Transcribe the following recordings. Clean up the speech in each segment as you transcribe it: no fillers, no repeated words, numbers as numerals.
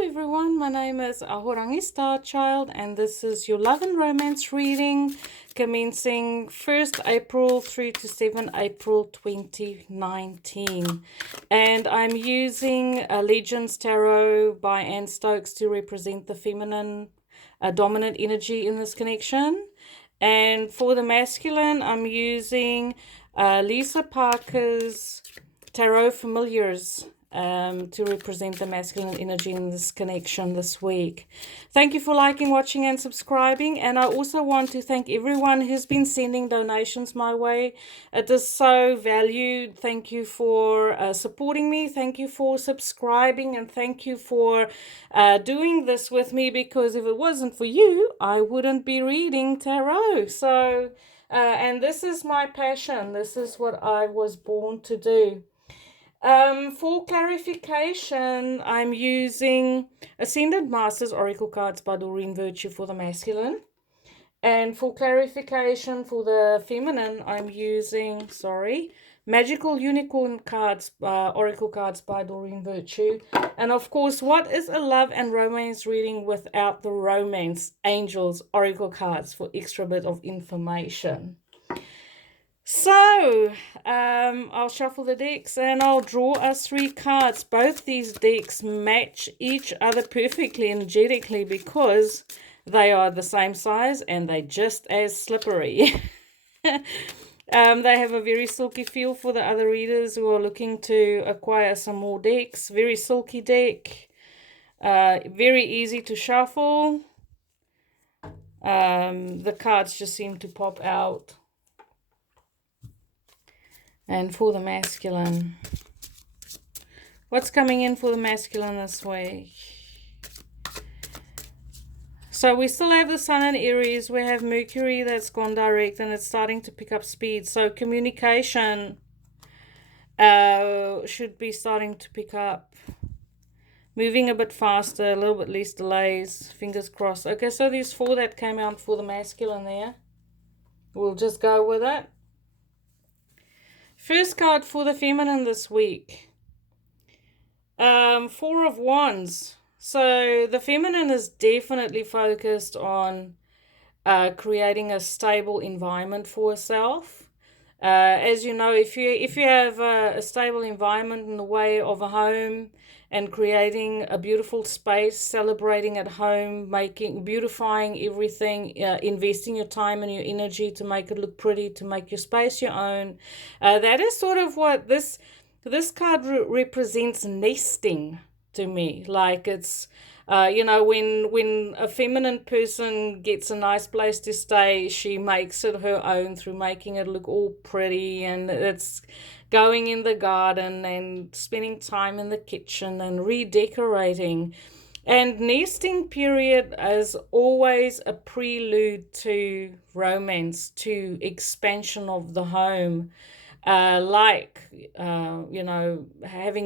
Hello everyone, my name is Ahorangi Starchild and this is your love and romance reading commencing 1st April through to 7 April 2019. And I'm using Legends Tarot by Anne Stokes to represent the feminine dominant energy in this connection. And for the masculine, I'm using Lisa Parker's Tarot Familiars to represent the masculine energy in this connection this week. Thank you for liking, watching, and subscribing. And I also want to thank everyone who's been sending donations my way. It is so valued. Thank you for supporting me. Thank you for subscribing. And thank you for doing this with me, because if it wasn't for you, I wouldn't be reading tarot. So, and this is my passion. This is what I was born to do. For clarification, I'm using Ascended Masters Oracle cards by Doreen Virtue for the masculine. And for clarification for the feminine, I'm using, Magical Unicorn cards, Oracle cards by Doreen Virtue. And of course, what is a love and romance reading without the romance? Angels, Oracle cards for extra bit of information. So, I'll shuffle the decks and I'll draw us 3 cards. Both these decks match each other perfectly energetically because they are the same size and they're just as slippery. They have a very silky feel for the other readers who are looking to acquire some more decks. Very silky deck. Very easy to shuffle. The cards just seem to pop out. And for the masculine, what's coming in for the masculine this week? So we still have the Sun in Aries. We have Mercury that's gone direct and it's starting to pick up speed. So communication should be starting to pick up. Moving a bit faster, a little bit less delays. Fingers crossed. Okay, so there's 4 that came out for the masculine there. We'll just go with it. First card for the feminine this week. 4 of Wands. So the feminine is definitely focused on creating a stable environment for herself. As you know, if you have a stable environment in the way of a home and creating a beautiful space, celebrating at home, beautifying everything, investing your time and your energy to make it look pretty, to make your space your own. That is sort of what this card represents, nesting to me. Like it's, when a feminine person gets a nice place to stay, she makes it her own through making it look all pretty, and it's going in the garden and spending time in the kitchen and redecorating. And nesting period is always a prelude to romance, to expansion of the home. Having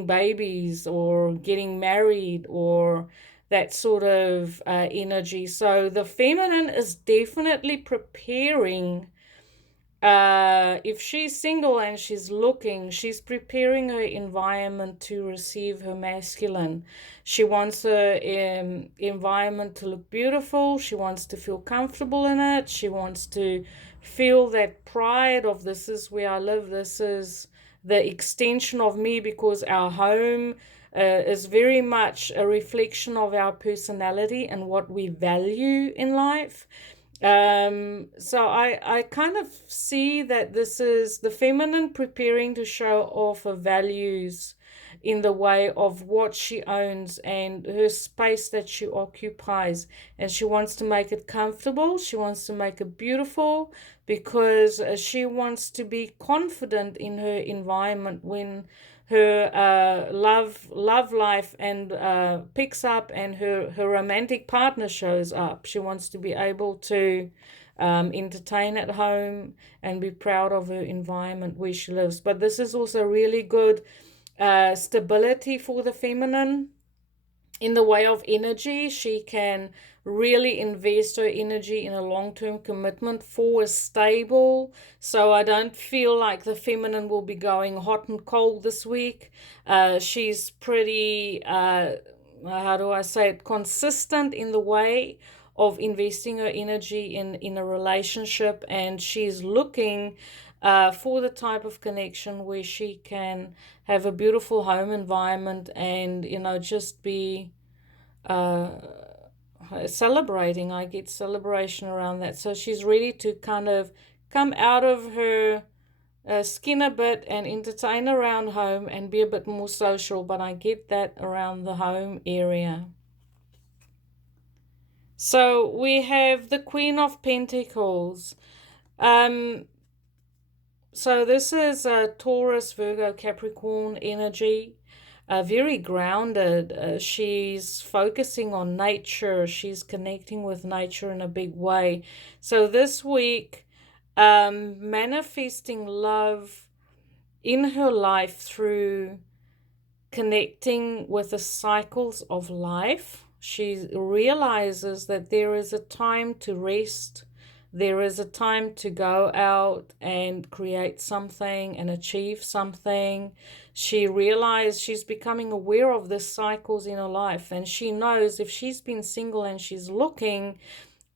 babies or getting married or that sort of energy. So the feminine is definitely preparing. If she's single and she's looking, she's preparing her environment to receive her masculine. She wants her environment to look beautiful. She wants to feel comfortable in it. She wants to feel that pride of, this is where I live. This is the extension of me, because our home is very much a reflection of our personality and what we value in life. So I kind of see that this is the feminine preparing to show off her values in the way of what she owns and her space that she occupies. And she wants to make it comfortable. She wants to make it beautiful, because she wants to be confident in her environment when her love life and picks up and her romantic partner shows up. She wants to be able to entertain at home and be proud of her environment where she lives. But this is also really good stability for the feminine in the way of energy. She can really invest her energy in a long-term commitment for a stable. So I don't feel like the feminine will be going hot and cold this week. She's pretty how do I say it, consistent in the way of investing her energy in a relationship, and she's looking for the type of connection where she can have a beautiful home environment and just be uh, celebrating. I get celebration around that. So she's ready to kind of come out of her skin a bit and entertain around home and be a bit more social, but I get that around the home area. So we have the Queen of Pentacles. Um, so this is a Taurus, Virgo, Capricorn energy. Very grounded. She's focusing on nature. She's connecting with nature in a big way. So this week, manifesting love in her life through connecting with the cycles of life. She realizes that there is a time to rest. There is a time to go out and create something and achieve something. She realized she's becoming aware of the cycles in her life, and she knows if she's been single and she's looking,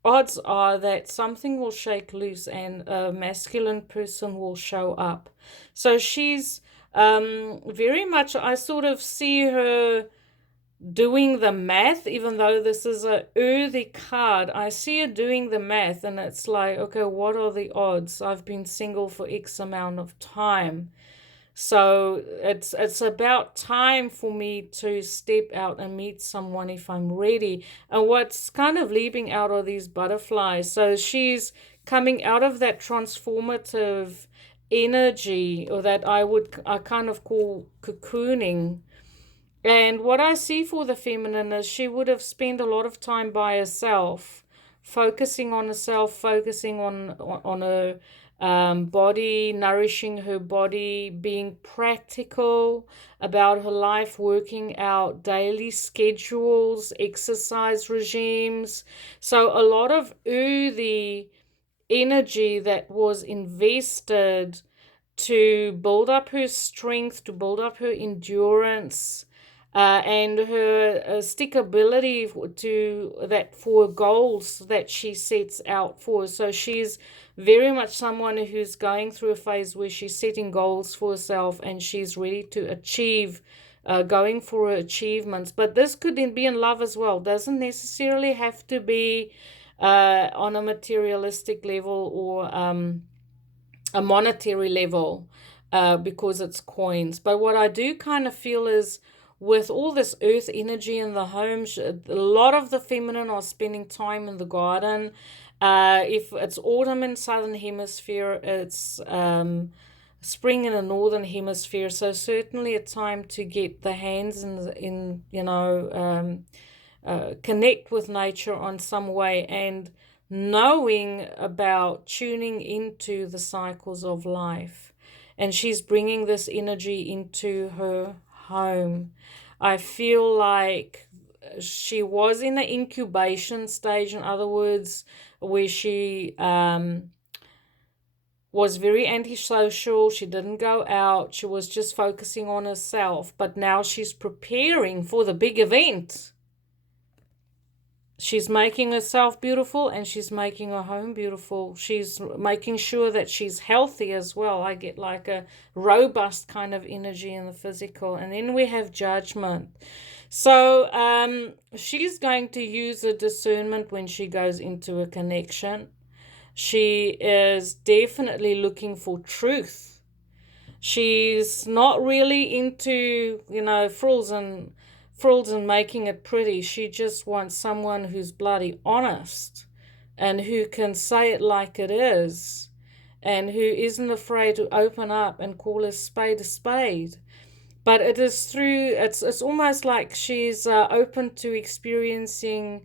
odds are that something will shake loose and a masculine person will show up. So she's very much, I sort of see her doing the math, even though this is a earthy card. I see her doing the math, and it's like, okay, what are the odds? I've been single for X amount of time. So it's about time for me to step out and meet someone if I'm ready. And what's kind of leaping out are these butterflies. So she's coming out of that transformative energy, or that I kind of call cocooning. And what I see for the feminine is she would have spent a lot of time by herself, focusing on her body, nourishing her body, being practical about her life, working out daily schedules, exercise regimes. So a lot of earthy energy that was invested to build up her strength, to build up her endurance, and her stickability to that for goals that she sets out for. So she's very much someone who's going through a phase where she's setting goals for herself and she's ready to achieve, going for her achievements. But this could then be in love as well. Doesn't necessarily have to be on a materialistic level or a monetary level, because it's coins. But what I do kind of feel is with all this earth energy in the home, a lot of the feminine are spending time in the garden. If it's autumn in southern hemisphere, it's spring in the northern hemisphere. So certainly a time to get the hands in connect with nature on some way, and knowing about tuning into the cycles of life. And she's bringing this energy into her home. I feel like she was in the incubation stage, in other words, where she was very antisocial. She didn't go out. She was just focusing on herself. But now she's preparing for the big event. She's making herself beautiful and she's making her home beautiful. She's making sure that she's healthy as well. I get like a robust kind of energy in the physical. And then we have judgment. So she's going to use her discernment when she goes into a connection. She is definitely looking for truth. She's not really into, frills and making it pretty. She just wants someone who's bloody honest and who can say it like it is and who isn't afraid to open up and call a spade a spade. But it is through, it's almost like she's open to experiencing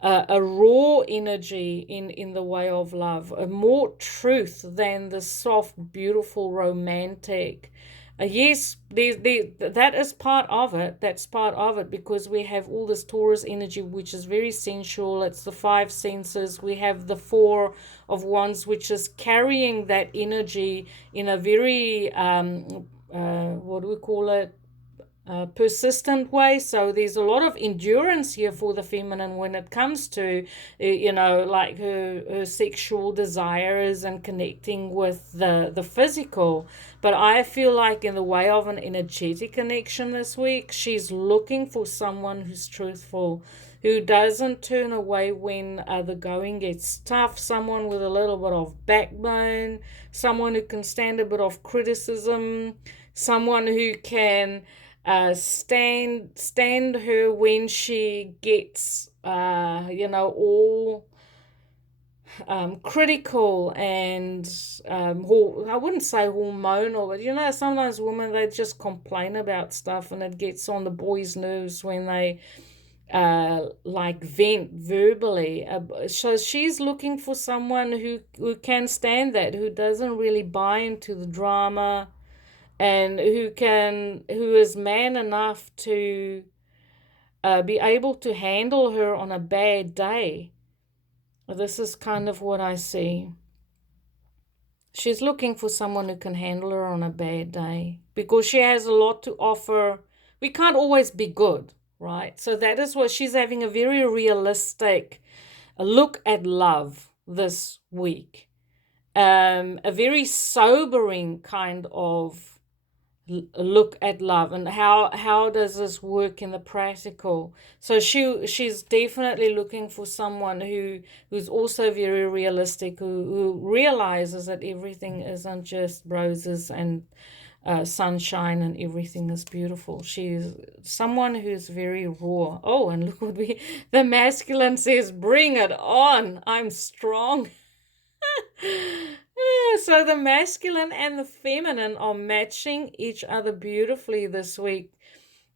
a raw energy in the way of love, more truth than the soft, beautiful, romantic. Yes, that is part of it. That's part of it, because we have all this Taurus energy, which is very sensual. It's the five senses. We have the Four of Wands, which is carrying that energy in a very, what do we call it? persistent way. So there's a lot of endurance here for the feminine when it comes to, like her sexual desires and connecting with the physical. But I feel like in the way of an energetic connection this week, she's looking for someone who's truthful, who doesn't turn away when the going gets tough, someone with a little bit of backbone, someone who can stand a bit of criticism, someone who can stand her when she gets all critical and I wouldn't say hormonal, but sometimes women, they just complain about stuff and it gets on the boys' nerves when they like vent verbally. So she's looking for someone who can stand that, who doesn't really buy into the drama, and who is man enough to be able to handle her on a bad day. This is kind of what I see. She's looking for someone who can handle her on a bad day because she has a lot to offer. We can't always be good, right? So that is what she's having, a very realistic look at love this week. A very sobering kind of look at love, and how does this work in the practical. So she's definitely looking for someone who's also very realistic, who realizes that everything isn't just roses and sunshine and everything is beautiful. She's someone who's very raw. Oh, and look what the masculine says, bring it on, I'm strong. So the masculine and the feminine are matching each other beautifully this week.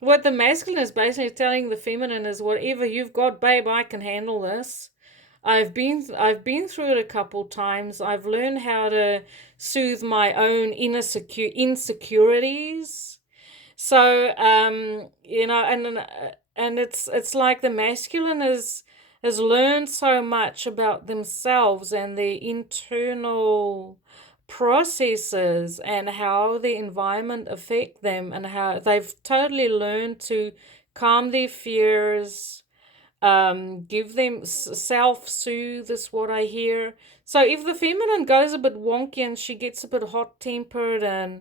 What the masculine is basically telling the feminine is, whatever you've got, babe, I can handle this. I've been through it a couple times. I've learned how to soothe my own insecurities. So and it's like the masculine has learned so much about themselves and their internal processes and how the environment affect them, and how they've totally learned to calm their fears, give them self-soothe is what I hear. So if the feminine goes a bit wonky and she gets a bit hot-tempered and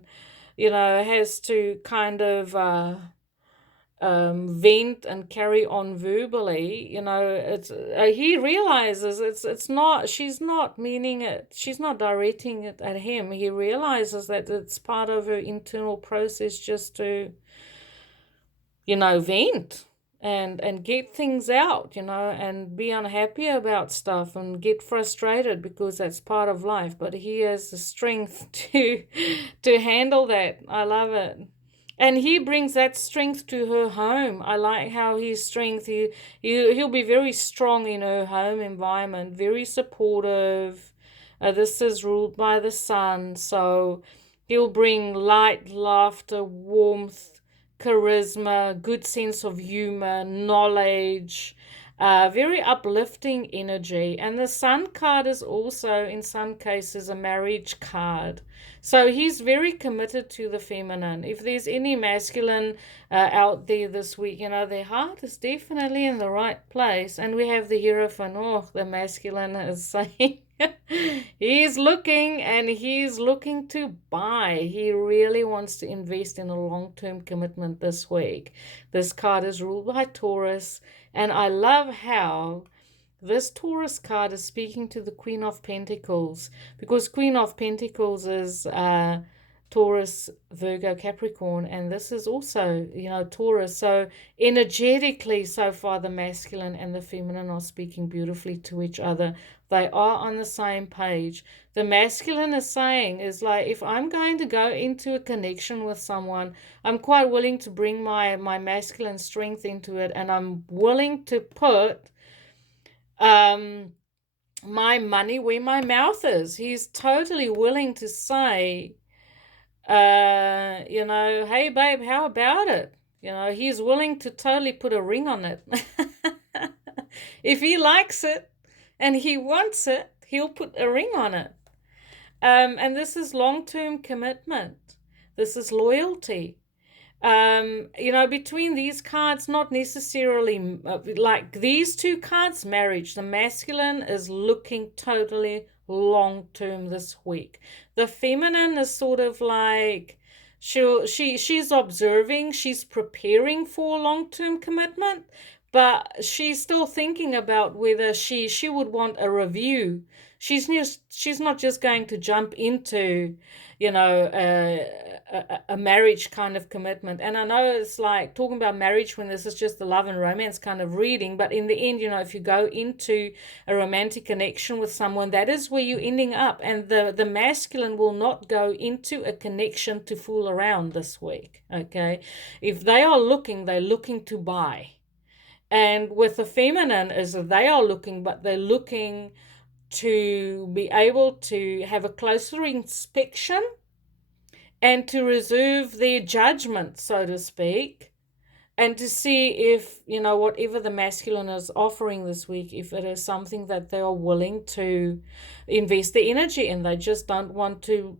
has to kind of vent and carry on verbally, it's he realizes it's not, she's not meaning it, she's not directing it at him. He realizes that it's part of her internal process just to vent and get things out, and be unhappy about stuff and get frustrated, because that's part of life. But he has the strength to handle that. I love it. And he brings that strength to her home. I like how his strength, he'll be very strong in her home environment, very supportive. This is ruled by the sun, so he'll bring light, laughter, warmth, charisma, good sense of humor, knowledge, very uplifting energy. And the sun card is also, in some cases, a marriage card. So he's very committed to the feminine. If there's any masculine out there this week, their heart is definitely in the right place. And we have the Hierophant. Oh, the masculine is saying he's looking, and he's looking to buy. He really wants to invest in a long-term commitment this week. This card is ruled by Taurus, and I love how this Taurus card is speaking to the Queen of Pentacles, because Queen of Pentacles is Taurus, Virgo, Capricorn, and this is also, Taurus. So energetically, so far, the masculine and the feminine are speaking beautifully to each other. They are on the same page. The masculine is saying, is like, if I'm going to go into a connection with someone, I'm quite willing to bring my masculine strength into it, and I'm willing to put my money where my mouth is. He's totally willing to say, hey babe, how about it? He's willing to totally put a ring on it. If he likes it and he wants it, he'll put a ring on it. And this is long-term commitment. This is loyalty. Between these cards, not necessarily like these two cards, marriage. The masculine is looking totally long term this week. The feminine is sort of like she's observing, she's preparing for long term commitment, but she's still thinking about whether she would want a review. She's not just going to jump into, a marriage kind of commitment. And I know it's like talking about marriage when this is just the love and romance kind of reading, but in the end, if you go into a romantic connection with someone, that is where you're ending up. And the masculine will not go into a connection to fool around this week. Okay. If they are looking, they're looking to buy. And with the feminine is they are looking, but they're looking to be able to have a closer inspection and to reserve their judgment, so to speak, and to see if, whatever the masculine is offering this week, if it is something that they are willing to invest their energy in. They just don't want to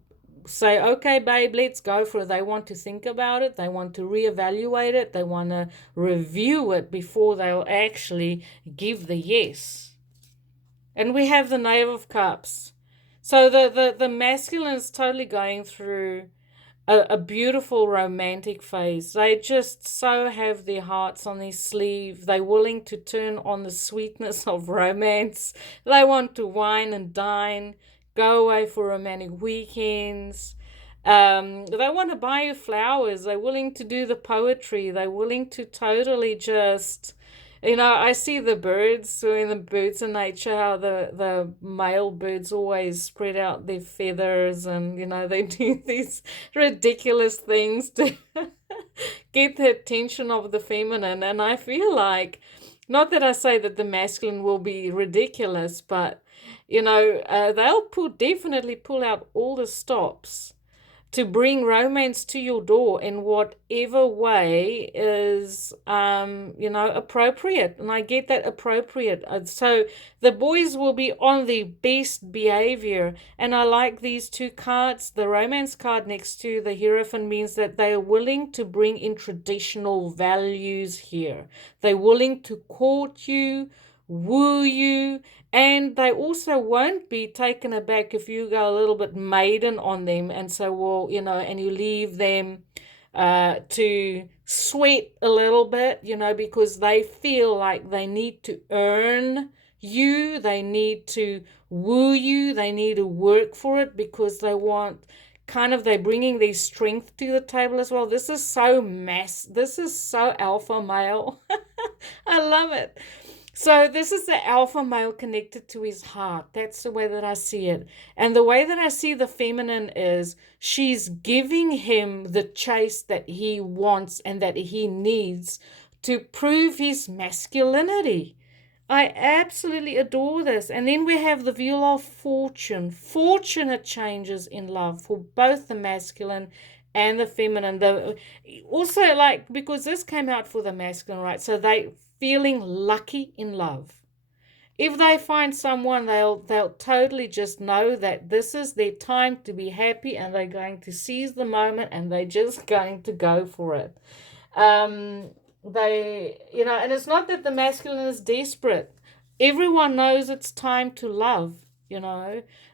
say, okay, babe, let's go for it. They want to think about it. They want to reevaluate it. They want to review it before they'll actually give the yes. And we have the Knave of Cups. So the masculine is totally going through a beautiful romantic phase. They just so have their hearts on their sleeve. They're willing to turn on the sweetness of romance. They want to wine and dine, go away for romantic weekends. They want to buy you flowers. They're willing to do the poetry. They're willing to totally just, I see the birds, in the birds in nature, how the male birds always spread out their feathers and, they do these ridiculous things to get the attention of the feminine. And I feel like, not that I say that the masculine will be ridiculous, but, they'll definitely pull out all the stops to bring romance to your door in whatever way is, appropriate. And I get that, appropriate. So the boys will be on the best behavior. And I like these two cards. The romance card next to the Hierophant means that they are willing to bring in traditional values here. They're willing to court you, woo you, and they also won't be taken aback if you go a little bit maiden on them and say, well, and you leave them to sweat a little bit, because they feel like they need to earn you, they need to woo you, they need to work for it because they want they're bringing their strength to the table as well. This is so this is so alpha male. I love it. So this is the alpha male connected to his heart. That's the way that I see it. And the way that I see the feminine is she's giving him the chase that he wants and that he needs to prove his masculinity. I absolutely adore this. And then we have the Wheel of Fortune. Fortunate changes in love for both the masculine and the feminine. Also, because this came out for the masculine, right? So they feeling lucky in love. If they find someone, they'll totally just know that this is their time to be happy, and they're going to seize the moment, and they're just going to go for it. And it's not that the masculine is desperate. Everyone knows it's time to love.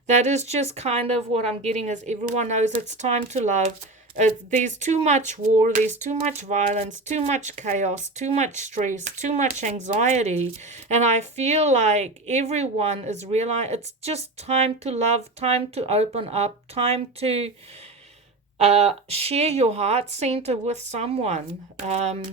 That is just kind of what I'm getting, is everyone knows it's time to love. There's too much war, there's too much violence, too much chaos, too much stress, too much anxiety. And I feel like everyone is realizing it's just time to love, time to open up, time to share your heart center with someone. And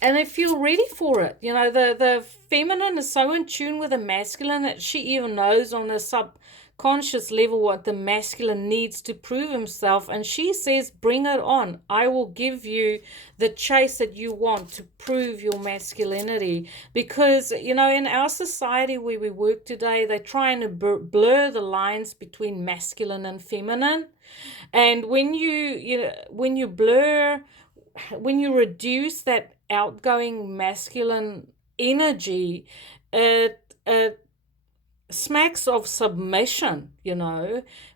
they feel ready for it. The feminine is so in tune with the masculine that she even knows on a subconscious level what the masculine needs to prove himself. And she says, bring it on. I will give you the chase that you want to prove your masculinity. Because, in our society where we work today, they're trying to blur the lines between masculine and feminine. And when you reduce that outgoing masculine energy, it smacks of submission,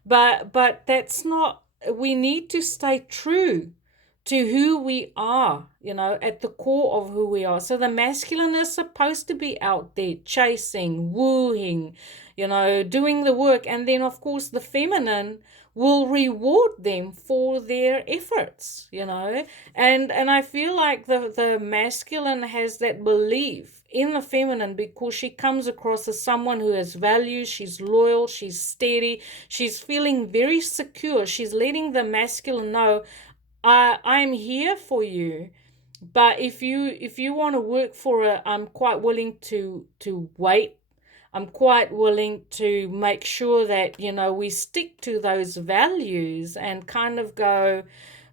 but that's not. We need to stay true to who we are, at the core of who we are. So the masculine is supposed to be out there chasing, wooing, doing the work. And then, of course, the feminine will reward them for their efforts, And I feel like the masculine has that belief in the feminine because she comes across as someone who has values, she's loyal, she's steady, she's feeling very secure. She's letting the masculine know, I'm here for you. But if you want to work for it, I'm quite willing to wait. I'm quite willing to make sure that, we stick to those values and kind of go,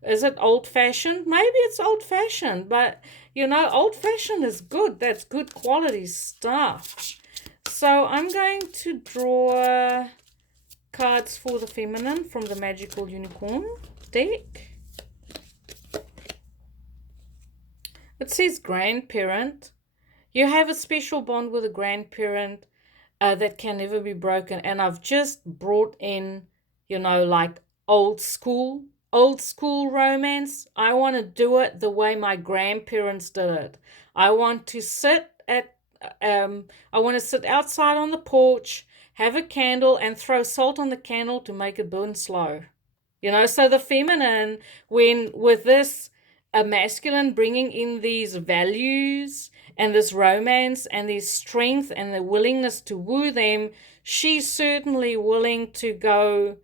is it old fashioned? Maybe it's old fashioned, but old fashioned is good. That's good quality stuff. So I'm going to draw cards for the feminine from the Magical Unicorn deck. It says grandparent. You have a special bond with a grandparent that can never be broken. And I've just brought in, like old school romance. I want to do it the way my grandparents did it. I want to sit outside on the porch, have a candle, and throw salt on the candle to make it burn slow. So the feminine, when with this a masculine bringing in these values and this romance and this strength and the willingness to woo them, she's certainly willing to go,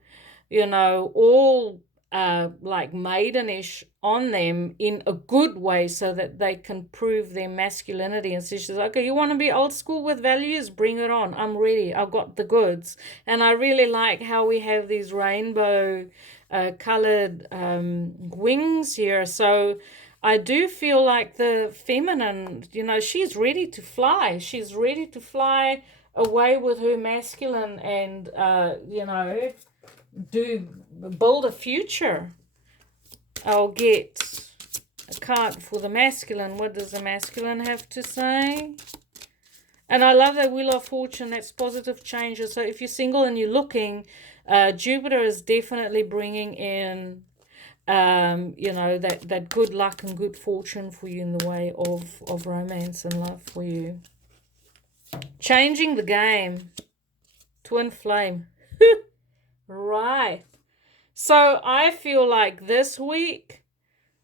all like maidenish on them in a good way so that they can prove their masculinity. And so she's like, okay, you want to be old school with values? Bring it on. I'm ready. I've got the goods. And I really like how we have these rainbow colored wings here. So I do feel like the feminine, she's ready to fly. She's ready to fly away with her masculine and, build a future. I'll get a card for the masculine. What does the masculine have to say? And I love that Wheel of Fortune. That's positive changes. So if you're single and you're looking, Jupiter is definitely bringing in, that good luck and good fortune for you in the way of romance and love for you. Changing the game. Twin flame. Right. So I feel like this week,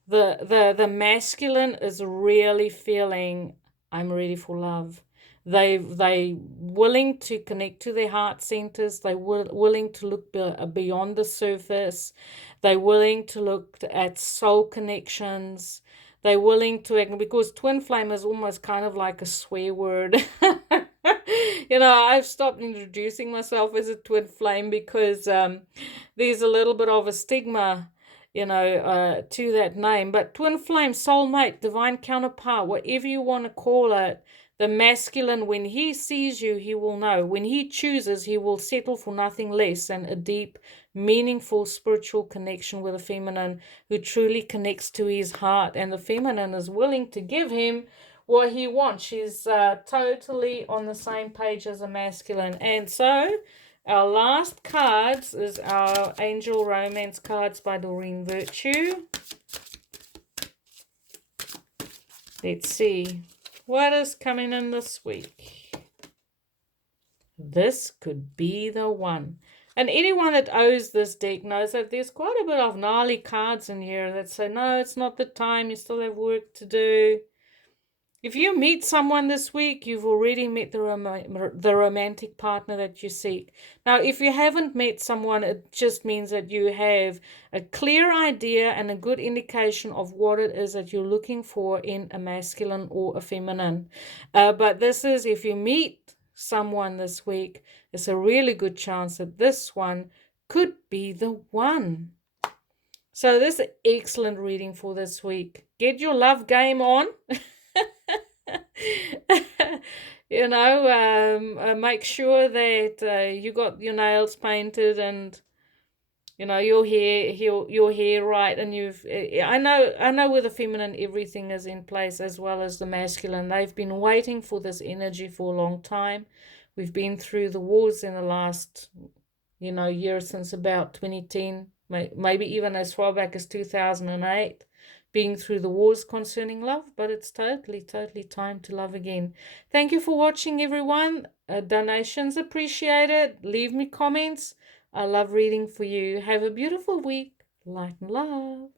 the masculine is really feeling, I'm ready for love. They willing to connect to their heart centers. They willing to look beyond the surface. They're willing to look at soul connections. They're willing to, because twin flame is almost kind of like a swear word. I've stopped introducing myself as a twin flame because there's a little bit of a stigma, to that name. But twin flame, soulmate, divine counterpart, whatever you want to call it, the masculine, when he sees you, he will know. When he chooses, he will settle for nothing less than a deep, meaningful spiritual connection with a feminine who truly connects to his heart. And the feminine is willing to give him what he wants. She's totally on the same page as a masculine. And so our last cards is our Angel Romance cards by Doreen Virtue. Let's see. What is coming in this week? This could be the one. And anyone that owes this deck knows that there's quite a bit of gnarly cards in here that say, no, it's not the time. You still have work to do. If you meet someone this week, you've already met the romantic partner that you seek. Now, if you haven't met someone, it just means that you have a clear idea and a good indication of what it is that you're looking for in a masculine or a feminine. But this is, if you meet someone this week, it's a really good chance that this one could be the one. So this is an excellent reading for this week. Get your love game on. Make sure that you got your nails painted and your hair right, and I know with the feminine everything is in place as well as the masculine. They've been waiting for this energy for a long time. We've been through the wars in the last year since about 2010, maybe even as far back as 2008. being through the wars concerning love, but it's totally, totally time to love again. Thank you for watching, everyone. Donations appreciated. Leave me comments. I love reading for you. Have a beautiful week. Light and love.